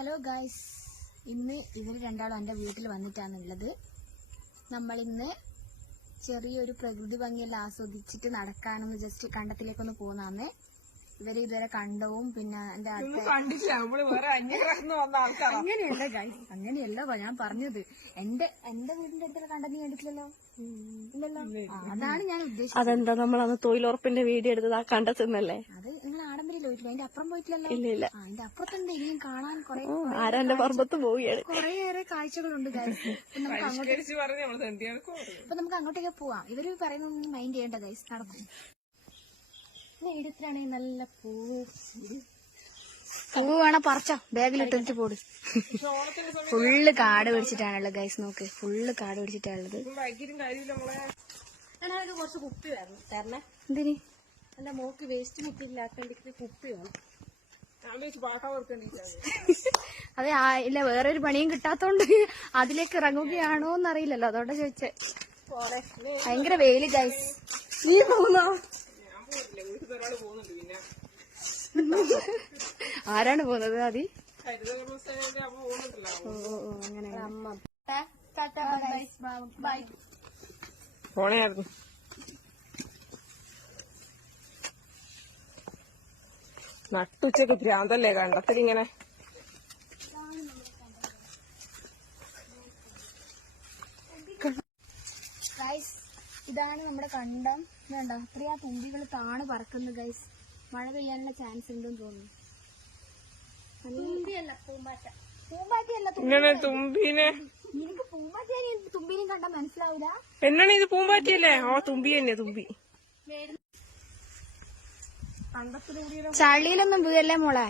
Hello guys, ഇന്ന് ഇവർ രണ്ടാളും എൻ്റെ വീട്ടിൽ വന്നിട്ടാണുള്ളത്. നമ്മളിന്ന് ചെറിയൊരു പ്രകൃതി ഭംഗിയെല്ലാം ആസ്വദിച്ചിട്ട് നടക്കാനെന്ന് ജസ്റ്റ് കണ്ടത്തിലേക്കൊന്ന് പോകുന്നതാണ്. ഇവര് ഇതുവരെ കണ്ടവും പിന്നെ എന്റെ അങ്ങനെയല്ല ഗായ്സ്, അങ്ങനെയല്ല ഞാൻ പറഞ്ഞത്. എന്റെ വീടിന്റെ അടുത്തുള്ള കണ്ടത് നീ കണ്ടിട്ടില്ലല്ലോ. ഇല്ലല്ലോ, അതാണ് ഞാൻ ഉദ്ദേശിച്ചത്. അതെന്താ നമ്മളന്ന് തൊഴിലുറപ്പിന്റെ വീഡിയോ എടുത്തത് ആ കണ്ടെത്തുന്നല്ലേ? അത് നിങ്ങൾ ആഡംബരം പോയിട്ടില്ല, അതിന്റെ അപ്പുറം പോയിട്ടില്ലല്ലോ. ഇല്ല, അതിന്റെ അപ്പുറത്തുണ്ട് ഇനിയും കാണാൻ കുറെ ആരാന്റെ പറമ്പത്ത് പോവുകയാണ്. കുറേയേറെ കാഴ്ചകളുണ്ട് ഗൈസ്. നമുക്ക് അങ്ങോട്ടേക്ക് പോവാം. ഇവര് പറയുന്നൊന്നും മൈൻഡ് ചെയ്യേണ്ട ഗൈസ്, നടക്കും. എടുത്തിട്ടാണെങ്കിൽ നല്ല പൂവ് വേണം പറിച്ചോ, ബാഗിലിട്ടിട്ട് പോട്. ഫുള്ള് കാട് പിടിച്ചിട്ടാണുള്ളത് ഗൈസ്. നോക്ക്, ഫുള്ള് കാട് പിടിച്ചിട്ടാണുള്ളത്. കുറച്ച് കുപ്പി വേണം തരണേ. എന്തിന്? എന്റെ മോക്ക് വേസ്റ്റ് കുപ്പിയില്ലാത്ത കുപ്പി വേണം. അതെ, ഇല്ല, വേറൊരു പണിയും കിട്ടാത്തോണ്ട് അതിലേക്ക് ഇറങ്ങുകയാണോ എന്നറിയില്ലല്ലോ, അതുകൊണ്ടാ ചോദിച്ചേ. ഭയങ്കര വെയില് ഗൈസ്. നീ പോകുന്നോ? ആരാണ് പോകുന്നത്? അതി അങ്ങനെ പോണയായിരുന്നു. നട്ടുച്ചക്ക് ഭ്രാന്തല്ലേ കണ്ടത്തിലിങ്ങനെ. ഇതാണ് നമ്മുടെ കണ്ടം. വേണ്ട അത്രയാ തുമ്പികൾ താണ് പറക്കുന്നു ഗൈസ്. മഴ പെയ്യാനുള്ള ചാൻസ് ഉണ്ടെന്ന് തോന്നുന്നു. തുമ്പിയല്ല, പൂമ്പാറ്റ. പൂമ്പാറ്റയല്ല, തുമ്പിനെ. നിനക്ക് പൂമ്പാറ്റ തുമ്പിനെയും കണ്ടാ മനസ്സിലാവൂല. എന്നാണ് ഇത്? പൂമ്പാറ്റയല്ലേ? ആ തുമ്പി തന്നെ, തുമ്പി. ചളിയിലൊന്നും വീഴല്ലേ മോളെ,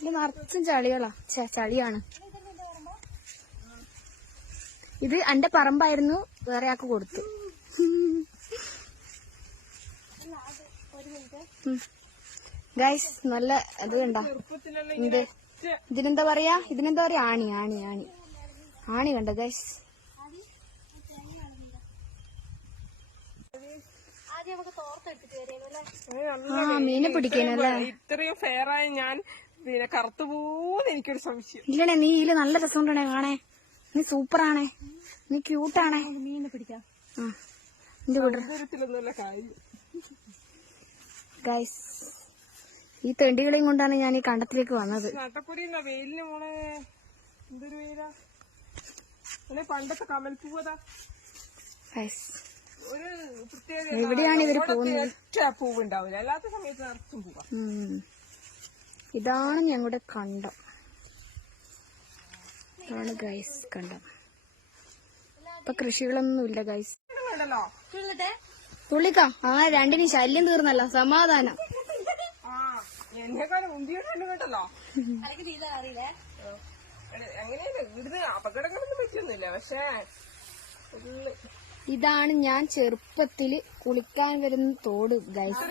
ഇത് നിറച്ചും ചളികളാ. ചളിയാണ് ഇത്. എന്റെ പറമ്പായിരുന്നു, വേറെ ആൾക്ക് കൊടുത്തു. ഗൈസ്, നല്ല ഇത് കണ്ട. ഇതിനെന്താ പറയാ? ആണി ആണി ആണി ആണി കണ്ട ഗൈസ്. മീനെ പിടിക്കാനല്ലേ ഇത്രയും ഫെയറായ ഞാൻ പിന്നെ കറുത്തു പോന്ന് എനിക്കൊരു സംശയം. ഇല്ലണേ, നീ ഇതില് നല്ല രസമുണ്ടേ കാണേ. നീ സൂപ്പറാണേ, നീ ക്യൂട്ടാണേ. മീനെ പിടിക്കാം. ഗൈസ്, ഈ തെണ്ടികളെയും കൊണ്ടാണ് ഞാൻ ഈ കണ്ടത്തിലേക്ക് വന്നത്. വെയിലിന് മോളെ എന്തൊരു വെയിലാ. പണ്ടത്തെ കമൽപ്പൂവതാ. ഒരു പ്രത്യേക എവിടെയാണ് ഇവര് പോകുന്നത്? പൂവുണ്ടാവില്ല, അല്ലാത്ത സമയത്ത് നിറച്ചും പൂവാ. ഇതാണ് ഞങ്ങളുടെ കണ്ടം. ഇതാണ് ഗൈസ് കണ്ടം. ഇപ്പൊ കൃഷികളൊന്നുമില്ല ഗൈസ്. തുള്ളിക്ക രണ്ടിനും ശല്യം തീർന്നല്ലോ, സമാധാനം. എന്നെക്കാളും മുന്തിയോണ്ട് കേട്ടല്ലോ. അങ്ങനെയല്ല, ഇവിടുന്ന് അപകടങ്ങളൊന്നും പറ്റിയൊന്നുമില്ല. പക്ഷേ ഇതാണ് ഞാൻ ചെറുപ്പത്തില് കുളിക്കാൻ വരുന്ന തോട് ഗൈസ്.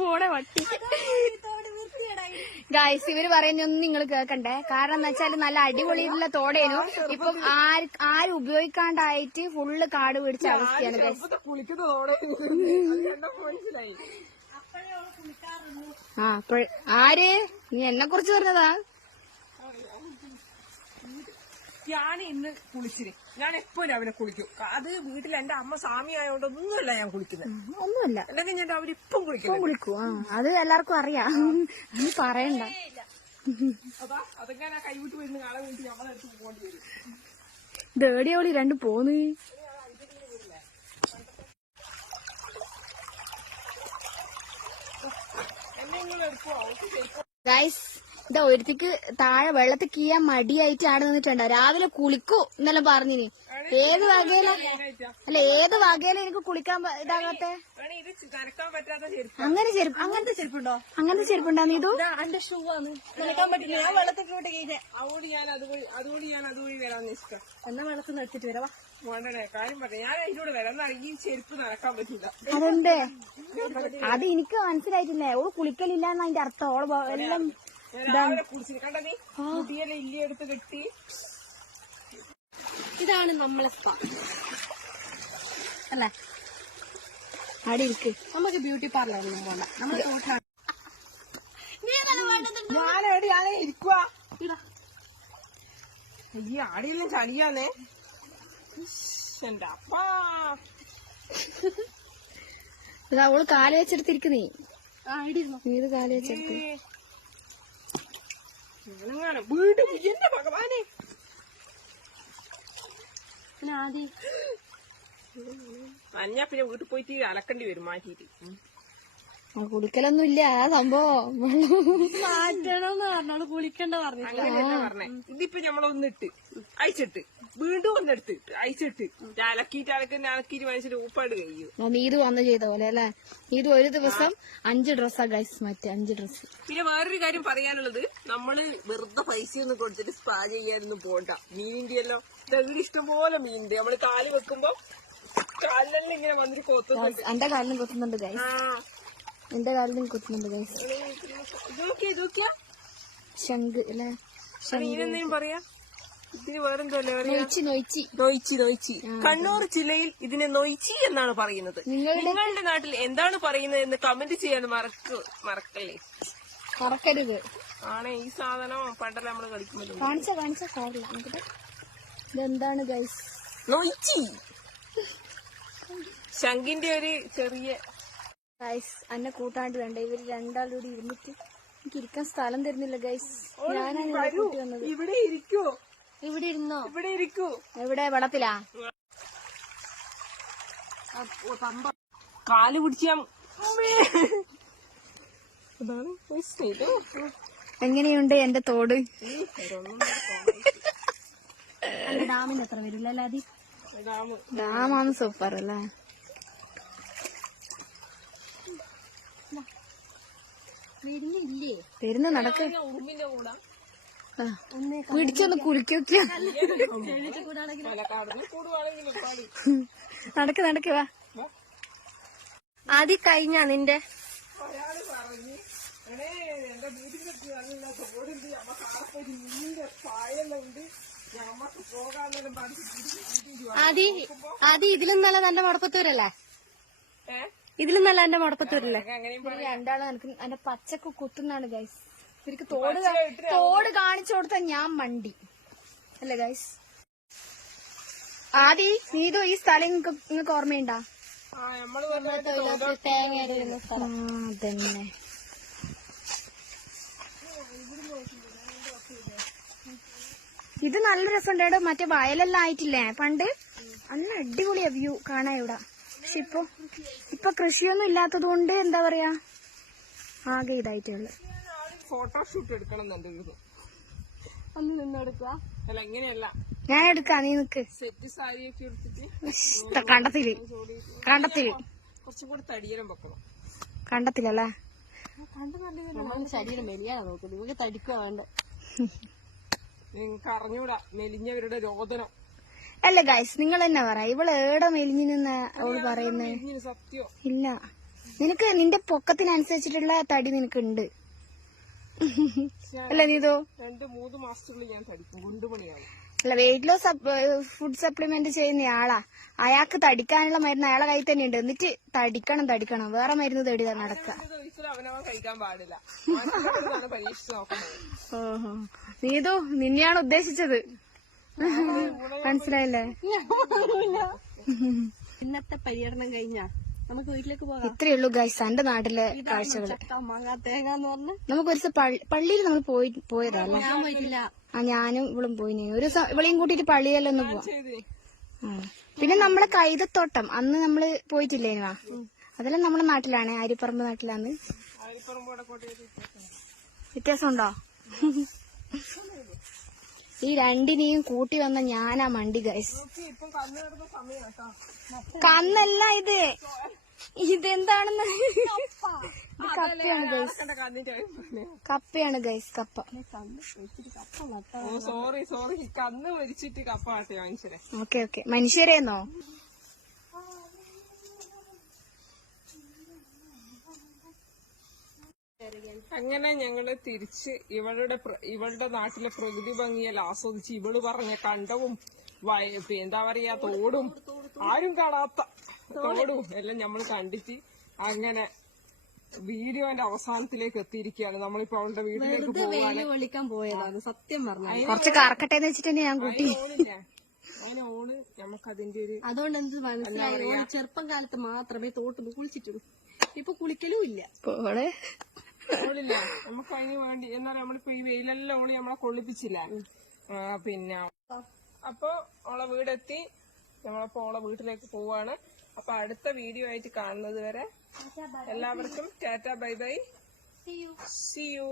പോണേ വട്ടി ഗൈസ്. ഇവര് പറയുന്നൊന്നും നിങ്ങൾ കേൾക്കണ്ടേ, കാരണം എന്താ വെച്ചാല് നല്ല അടിപൊളിയുള്ള തോടേനു. ഇപ്പം ആരും ഉപയോഗിക്കാണ്ടായിട്ട് ഫുള്ള് കാട് പിടിച്ച അവസ്ഥയാണ് ഗൈസ്. ആര്? നീ എന്നെ കുറിച്ച് പറഞ്ഞതാ? ഞാൻ ഇന്ന് കുളിച്ചിന്. ഞാൻ എപ്പോഴും രാവിലെ കുളിക്കും. അത് വീട്ടിൽ എന്റെ അമ്മ സ്വാമി ആയതുകൊണ്ട് ഒന്നുമല്ല ഞാൻ കുളിക്കുന്നത്. ഒന്നുമല്ല, അല്ലെങ്കിൽ ഞാൻ രാവിലെ ഇപ്പം കുളിക്കും. അത് എല്ലാവർക്കും അറിയാം, നീ പറയണ്ട. അതൊക്കെ കൈവിട്ട് വരുന്ന കാളെ വീട്ടിൽ നമ്മളെടുത്ത് പോകേണ്ടി വരും. ദേടിയോളി രണ്ടും പോന്ന്. ഗൈസ്, ഇതാ ഒരുത്തിക്ക് താഴെ വെള്ളത്തിൽ കീയാൻ മടിയായിട്ട് ആടെ നിന്നിട്ടുണ്ടോ. രാവിലെ കുളിക്കൂ എന്നെല്ലാം പറഞ്ഞിന്. ഏത് വകയില എനിക്ക് കുളിക്കാൻ ഇതാകത്തെ? അങ്ങനത്തെ ചെരുപ്പുണ്ടോ? അങ്ങനത്തെ ചെരുപ്പുണ്ടോ? നീതു എന്റെ ഷൂ ആണ്, നടക്കാൻ പറ്റില്ല. ഞാൻ വെള്ളത്തിലോട്ട് കഴിഞ്ഞ അതുകൊണ്ട് ഞാൻ അതുവഴി വരാൻ ഇഷ്ടം. എന്നാ വെള്ളത്തിൽ നിർത്തിട്ട് വരാവാ. വേണ്ടേ, കാര്യം പറയാം. ഞാൻ അതിലൂടെ വരാം. ഈ ചെരുപ്പ് നടക്കാൻ പറ്റില്ല. അതുണ്ട്, അത് എനിക്ക് മനസ്സിലായിട്ടില്ലേ. ഓള് കുളിക്കലില്ല എന്ന് അതിന്റെ അർത്ഥം. ഓള് എല്ലാം കണ്ട നീ കുട്ടിയെല്ലാം ഇല്ലയെടുത്ത് കെട്ടി. ഇതാണ് നമ്മളെ സ്പാ അല്ലേ? അവിടെ ഇരിക്ക്. നമുക്ക് ബ്യൂട്ടി പാർലറിലും പോകണ്ട. നമ്മൾ ഞാനെവിടെ ആണേ ഇരിക്കുവാ. ഈ ആടിയെല്ലാം ചളിയാന്നേ. എന്റെ അപ്പാ. ഇത് അവള് കാല് വെച്ചെടുത്തിരിക്ക് നീ. നീ ഇത് കാല് വെച്ചെടുത്ത്. വീണ്ടും എന്റെ ഭഗവാനെ. അഞ്ഞാ പിന്നെ വീട്ടിൽ പോയിട്ട് അലക്കേണ്ടി വരും മാറ്റിട്ട്. കുളിക്കലൊന്നും ഇല്ല ആ സംഭവം. മാറ്റണമെന്ന് പറഞ്ഞോളൂ, കുളിക്കണ്ട പറഞ്ഞു. അങ്ങനെയല്ല പറഞ്ഞേ. ഇതിപ്പോ നമ്മളൊന്നിട്ട് അയച്ചിട്ട് വീണ്ടും ഒന്നെടുത്ത് അയച്ചിട്ട് അലക്കിയിട്ട് മനസ്സിൽ ഊപ്പാട് കഴിയും. നീതു വന്ന് ചെയ്ത പോലെ അല്ലെ. ഇത് ഒരു ദിവസം 5 ഡ്രസ്സാ ഗൈസ്, മറ്റേ 5 ഡ്രസ്. പിന്നെ വേറൊരു കാര്യം പറയാനുള്ളത്, നമ്മള് വെറുതെ പൈസയൊന്നും കൊടുത്തിട്ട് സ്പാ ചെയ്യാനൊന്നും പോണ്ട. മീനിന്റെ എല്ലാം തെളിവ് ഇഷ്ടംപോലെ മീനുണ്ട്. നമ്മള് കാല് വെക്കുമ്പോ കാലിലെല്ലാം ഇങ്ങനെ വന്നിട്ട് കൊത്തുന്നുണ്ട്. എന്റെ കാലിനും കൊത്തുന്നുണ്ട് ഗൈസ്. എന്റെ കാലിനും കൊത്തുന്നുണ്ട് ഗൈസ്. ശംഖ് അല്ലെ. മീനെന്തേലും പറയാ? ഇതിന് വേറെന്തോ നൊയിച്ചി. നൊയിച്ചി. കണ്ണൂർ ജില്ലയിൽ ഇതിനെ നൊയിച്ചി എന്നാണ് പറയുന്നത്. നിങ്ങളുടെ നാട്ടിൽ എന്താണ് പറയുന്നത് എന്ന് കമന്റ് ചെയ്യാൻ മറക്കല്ലേ. മറക്കരുത്. ആണ് ഈ സാധനം പണ്ടല്ല നമ്മള് കളിക്കുമ്പോൾ കാണിച്ച കാറില്ല. ഇതെന്താണ് ഗൈസ്? നൊയിച്ചി. ശംഖിന്റെ ഒരു ചെറിയ ഗൈസ് എന്നെ കൂട്ടാണ്ട് വേണ്ട. ഇവര് രണ്ടാളൂടെ ഇരുന്നിട്ട് എനിക്ക് ഇരിക്കാൻ സ്ഥലം തരുന്നില്ല ഗൈസ്. ഞാനാണ് ഇവിടെ കൂട്ടി വന്നത്. ഇവിടെ ഇരിക്കോ? ഇവിടെ ഇരുന്നോ? ഇവിടെ ഇരിക്കൂ. എവിടെ? വെള്ളത്തിലാ? കാല് പിടിച്ച എങ്ങനെയുണ്ട് എന്റെ തോട്? ഡാമിന് എത്ര വരില്ല അല്ലാതെ? ഡാമാണ് സൂപ്പർ അല്ലേ. വരുന്ന നടക്ക്. പിടിച്ചൊന്ന് കുലുക്കൊക്കെ. നടക്ക് വാ. ആദ്യം കഴിഞ്ഞാ നിന്റെ ആദ്യം ഇതിലും നല്ല എന്റെ മുടപ്പത്തൂരല്ലേ? ഇതിലും നല്ല എന്റെ മുടപ്പത്തൂരല്ലേ? രണ്ടാളും എനിക്ക് എന്റെ പച്ചക്ക് കുത്തുന്നാണ് ഗൈസ്. ഇവർക്ക് തോട് കാണിച്ചു കൊടുത്ത ഞാൻ മണ്ടി അല്ലേ ഗൈസ്? ആദി നീതു ഈ സ്ഥലം നിങ്ങക്ക് ഓർമ്മയുണ്ടാ? തേങ്ങ അരിയുന്ന സ്ഥലം. അതന്നെ. ഇത് നല്ല രസമുണ്ടോ? മറ്റേ വയലെല്ലാം ആയിട്ടില്ലേ പണ്ട്? അന്ന് അടിപൊളിയാ വ്യൂ കാണാൻ ഇവിടെ. പക്ഷെ ഇപ്പൊ കൃഷിയൊന്നും ഇല്ലാത്തത് കൊണ്ട് എന്താ പറയാ, ആകെ ഇതായിട്ടുള്ളു. ഫോട്ടോഷൂട്ട് എടുക്കണം. ഒന്ന് നിന്നെടുക്കുക. അല്ല ഇങ്ങനെയല്ല, ഞാൻ എടുക്കാം, നീ നിക്ക്. സെറ്റ് സാരിയൊക്കെ എടുത്തിട്ട് കണ്ടത്തില് കുറച്ചും കൂടെ തടിയരം വെക്കണം. കണ്ടത്തിലല്ലേ? ശരീരം മെലിയാ നോക്കുന്നത്. ഇവർക്ക് തടിക്കുക വേണ്ട. നിങ്ങക്ക് അറിഞ്ഞൂടാ മെലിഞ്ഞവരുടെ രോദനം. അല്ല ഗൈസ്, നിങ്ങൾ തന്നെ പറ, ഇവള് ഏടെ മെലിഞ്ഞെന്ന അവള് പറയുന്നേ? സത്യം ഇല്ല, നിനക്ക് നിന്റെ പൊക്കത്തിനനുസരിച്ചിട്ടുള്ള തടി നിനക്കുണ്ട് അല്ല നീതോ? 2-3 മാസത്തിനുള്ളിൽ ഞാൻ തടിക്കും, ഗുണ്ടുപണിയാവും. അല്ല, വെയിറ്റ് ലോസ് ഫുഡ് സപ്ലിമെന്റ് ചെയ്യുന്ന ആളാ. അയാൾക്ക് തടിക്കാനുള്ള മരുന്ന് അയാളെ കയ്യിൽ തന്നെ ഉണ്ട്. എന്നിട്ട് തടിക്കണം, വേറെ മരുന്ന് തേടി നടക്ക. അവനവൻ കഴിക്കാൻ പാടില്ല. പരീക്ഷിച്ച് നോക്കുന്നത്. ഓഹോ, നീതോ നിന്നെയാണ് ഉദ്ദേശിച്ചത്, മനസ്സിലായില്ലേ? ഇന്നത്തെ പര്യടനം കഴിഞ്ഞാ നമുക്ക് വീട്ടിലേക്ക് പോകാം. ഇത്രയേ ഉള്ളൂ ഗൈസ് എന്റെ നാട്ടിലെ കാഴ്ചകള്. മാങ്ങാ തേങ്ങ എന്ന് പറഞ്ഞ് നമുക്ക് ഒരു ദിവസം പള്ളിയിൽ നമ്മൾ പോയതാ അല്ലേ? ഞാൻ പോയിട്ടില്ല. ഞാനും ഇവളും പോയിന്. ഒരു ദിവസം ഇവളെയും കൂട്ടിട്ട് പള്ളിയെല്ലാം ഒന്ന് പോവാം. പിന്നെ നമ്മളെ കൈതത്തോട്ടം അന്ന് നമ്മള് പോയിട്ടില്ലേനുവാ? അതെല്ലാം നമ്മുടെ നാട്ടിലാണ്, ആര്യപ്പറമ്പ് നാട്ടിലാണ്. വ്യത്യാസമുണ്ടോ? ഈ രണ്ടിനെയും കൂട്ടി വന്ന ഞാനാ മണ്ടി ഗൈസ്. കന്നല്ല ഇത്, ഇതെന്താണെന്ന്? കപ്പയാണ് ഗൈസ്, കപ്പ. സോറി കന്ന് മരിച്ചിട്ട് കപ്പ ആട്ടെ മനുഷ്യരെ. ഓക്കെ മനുഷ്യരെന്നോ? അങ്ങനെ ഞങ്ങള് തിരിച്ച് ഇവളുടെ നാട്ടിലെ പ്രകൃതി ഭംഗിയെല്ലാം ആസ്വദിച്ച് ഇവള് പറഞ്ഞ കണ്ടവും എന്താ പറയാ തോടും ആരും കാണാത്ത തോടും എല്ലാം നമ്മൾ കണ്ടിട്ട് അങ്ങനെ വീഡിയോന്റെ അവസാനത്തിലേക്ക് എത്തിയിരിക്കുകയാണ്. നമ്മളിപ്പോ അവളുടെ വീട്ടിലേക്ക് പോവാണ്. വിളിക്കാൻ പോയതാണ് സത്യം പറഞ്ഞത്. കുറച്ച് കറക്കട്ടെ എന്ന് വെച്ചിട്ട് തന്നെ ഞാൻ കൂട്ടി. അതിന് ഓള് നമുക്കതിന്റെ ഒരു അതുകൊണ്ട് എന്ത് മനസ്സിലായി, ഓള് ചെറുപ്പം കാലത്ത് മാത്രമേ തോട്ടുന്നു കുളിച്ചിട്ടുള്ളൂ. ഇപ്പൊ കുളിക്കലും ഇല്ല. ഓളില്ല നമുക്ക് അതിന് വേണ്ടി. എന്നാൽ നമ്മളിപ്പോ ഈ വെയിലെല്ലാം ഓളി നമ്മളെ കൊള്ളിപ്പിച്ചില്ല. പിന്നെ അപ്പൊ ഓളെ വീടെത്തി. നമ്മളപ്പോ ഓളെ വീട്ടിലേക്ക് പോവാണ്. അപ്പൊ അടുത്ത വീഡിയോ ആയിട്ട് കാണുന്നത് വരെ എല്ലാവർക്കും tata bye bye. See U.